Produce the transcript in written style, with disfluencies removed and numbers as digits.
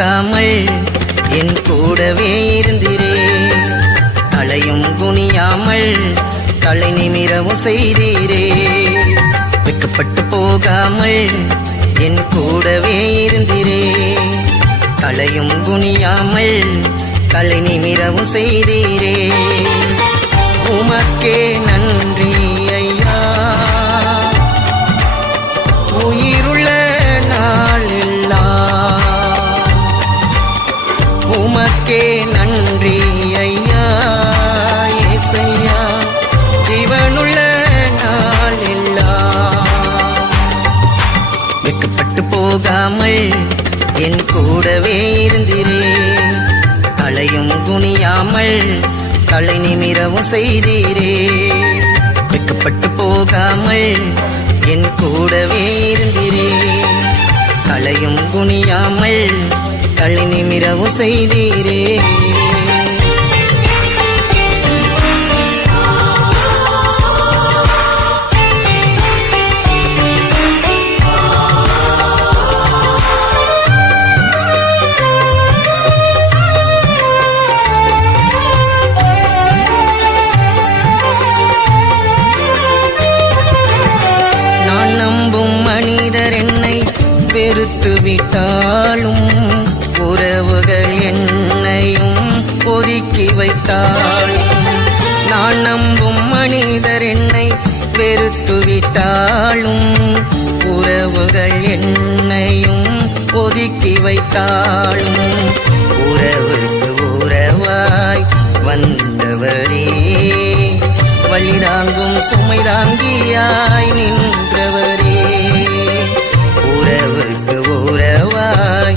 போகாமல் என் கூடவே இருந்திரே. தலையும் குனியாமல் தலை நிமிரவும் செய்தீரே. வெட்கப்பட்டு போகாமல் என் கூடவே இருந்திரே. தலையும் குனியாமல் தலை நிமிரவும் செய்தீரே. உமக்கே நன்றி ஐயா, உயிருள்ள நாளெல்லாம். உமக்கே நன்றி ஐயா ஏசையா, ஜீவனுள்ள நாளெல்லாம். வெட்கப்பட்டு போகாமல் என் கூடவே இருந்திரே. தலையும் குனியாமல் தலை நிமிரவும் செய்தீரே. வெட்கப்பட்டு போகாமல் என் கூடவே இருந்திரே. தலையும் குனியாமல் தலை நிமிரவும் செய்தீரே. மனிதர் என்னை வெறுத்து விட்டாலும், உறவுகள் என்னையும் ஒதுக்கி வைத்தாலும். நான் நம்பும் மனிதர் என்னை வெறுத்து விட்டாலும், உறவுகள் என்னையும் ஒதுக்கி வைத்தாலும். உறவுக்கு உறவாய் வந்தவரே, வலிதாங்கும் சுமைதாங்கியாய் நின்றவரே. உறவுக்கு உறவாய்